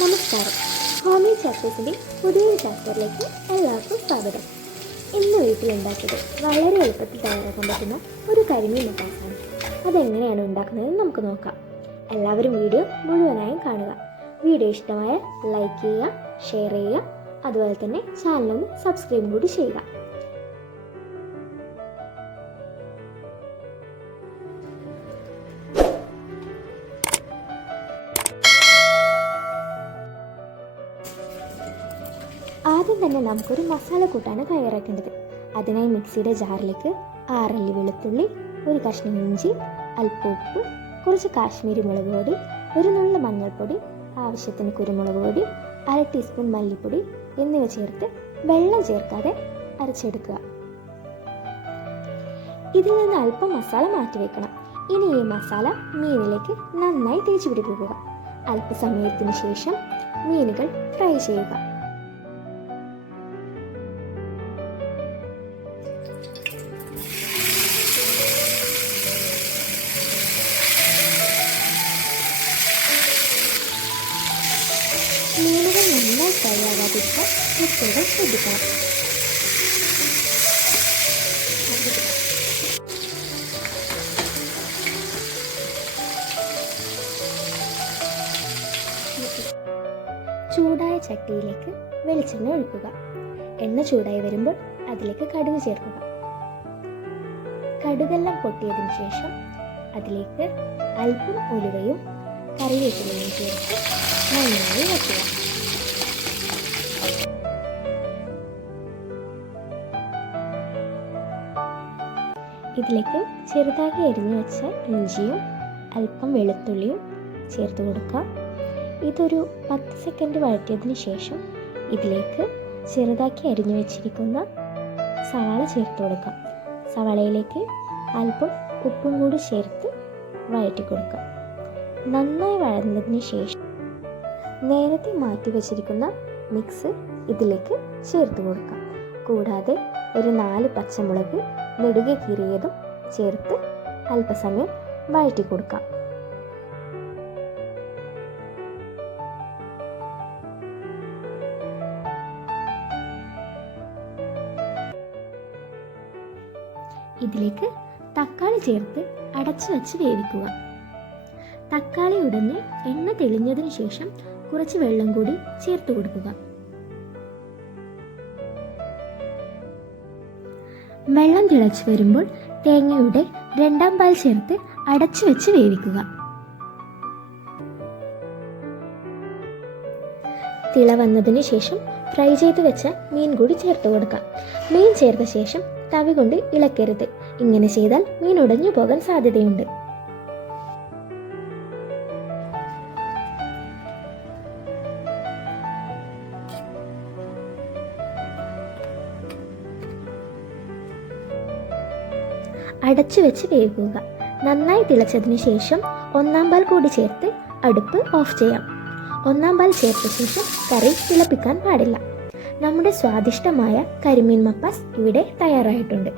നമസ്കാരം. ഹോമി ചാപ്റ്റേഴ്സിൻ്റെ പുതിയൊരു ചാപ്റ്ററിലേക്ക് എല്ലാവർക്കും സ്വാഗതം. ഇന്ന് വീട്ടിലുണ്ടാക്കിയത് വളരെ എളുപ്പത്തിൽ തയ്യാറാക്കാൻ പറ്റുന്ന ഒരു കരിമീൻ മപ്പാസാണ്. അതെങ്ങനെയാണ് ഉണ്ടാക്കുന്നതെന്ന് നമുക്ക് നോക്കാം. എല്ലാവരും വീഡിയോ മുഴുവനായും കാണുക. വീഡിയോ ഇഷ്ടമായ ലൈക്ക് ചെയ്യുക, ഷെയർ ചെയ്യുക, അതുപോലെ തന്നെ ചാനലൊന്ന് സബ്സ്ക്രൈബ് കൂടി ചെയ്യുക. ആദ്യം തന്നെ നമുക്കൊരു മസാല കൂട്ടാണ് തയ്യാറാക്കേണ്ടത്. അതിനായി മിക്സിയുടെ ജാറിലേക്ക് 6 അല്ലി വെളുത്തുള്ളി, ഒരു കഷ്ണം ഇഞ്ചി, അല്പം ഉപ്പ്, കുറച്ച് കാശ്മീരി മുളക് പൊടി, ഒരു നുള്ളു മഞ്ഞൾപ്പൊടി, ആവശ്യത്തിന് കുരുമുളക് പൊടി, 1/2 ടീസ്പൂൺ മല്ലിപ്പൊടി എന്നിവ ചേർത്ത് വെള്ളം ചേർക്കാതെ അരച്ചെടുക്കുക. ഇതിൽ നിന്ന് അല്പം മസാല മാറ്റിവെക്കണം. ഇനി ഈ മസാല മീനിലേക്ക് നന്നായി തേച്ച് പിടിപ്പിക്കുക. അല്പസമയത്തിന് ശേഷം മീനുകൾ ഫ്രൈ ചെയ്യുക. മീനുകൾ നന്നായി ഫ്രൈ ആകാതിരിക്കാൻ പ്രത്യേകം ശ്രദ്ധിക്കണം. ചൂടായ ചട്ടിയിലേക്ക് വെളിച്ചെണ്ണ ഒഴിക്കുക. എണ്ണ ചൂടായി വരുമ്പോൾ അതിലേക്ക് കടുക് ചേർക്കുക. കടുകെല്ലാം പൊട്ടിയതിനു ശേഷം അതിലേക്ക് അല്പം ഉലുവയും കറിവേപ്പിലയും ചേർത്ത് നന്നായി വയ്ക്കുക. ഇതിലേക്ക് ചെറുതായി എരിഞ്ഞു വെച്ച ഇഞ്ചിയും അല്പം വെളുത്തുള്ളിയും ചേർത്ത് കൊടുക്കുക. ഇതൊരു 10 സെക്കൻഡ് വഴറ്റിയതിന് ശേഷം ഇതിലേക്ക് ചെറുതാക്കി അരിഞ്ഞു വെച്ചിരിക്കുന്ന സവാള ചേർത്ത് കൊടുക്കാം. സവാളയിലേക്ക് അല്പം ഉപ്പും കൂടി ചേർത്ത് വഴറ്റി കൊടുക്കുക. നന്നായി വഴന്നതിന് ശേഷം നേരത്തെ മാറ്റി വെച്ചിരിക്കുന്ന മിക്സ് ഇതിലേക്ക് ചേർത്ത് കൊടുക്കാം. കൂടാതെ ഒരു 4 പച്ചമുളക് നെടുകെ കീറിയതും ചേർത്ത് അല്പസമയം വഴറ്റി കൊടുക്കാം. ഇതിലേക്ക് തക്കാളി ചേർത്ത് അടച്ചു വച്ച് വേവിക്കുക. തക്കാളി ഉടനെ എണ്ണ തെളിഞ്ഞതിന് ശേഷം കുറച്ച് വെള്ളം കൂടി ചേർത്ത് കൊടുക്കുക. വെള്ളം തിളച്ചു വരുമ്പോൾ തേങ്ങയുടെ 2ാം പാൽ ചേർത്ത് അടച്ചു വെച്ച് വേവിക്കുക. തിള വന്നതിന് ശേഷം ഫ്രൈ ചെയ്ത് വെച്ച മീൻ കൂടി ചേർത്ത് കൊടുക്കാം. മീൻ ചേർത്ത ശേഷം തവി കൊണ്ട് ഇളക്കരുത്. ഇങ്ങനെ ചെയ്താൽ മീൻ ഉടഞ്ഞു പോകാൻ സാധ്യതയുണ്ട്. അടച്ചു വെച്ച് വേവിക്കുക. നന്നായി തിളച്ചതിന് ശേഷം 1ാം പാൽ കൂടി ചേർത്ത് അടുപ്പ് ഓഫ് ചെയ്യാം. 1ാം പാൽ ചേർത്ത ശേഷം കറി തിളപ്പിക്കാൻ പാടില്ല. നമ്മുടെ സ്വാദിഷ്ടമായ കരിമീൻ മപ്പാസ് ഇവിടെ തയ്യാറായിട്ടുണ്ട്.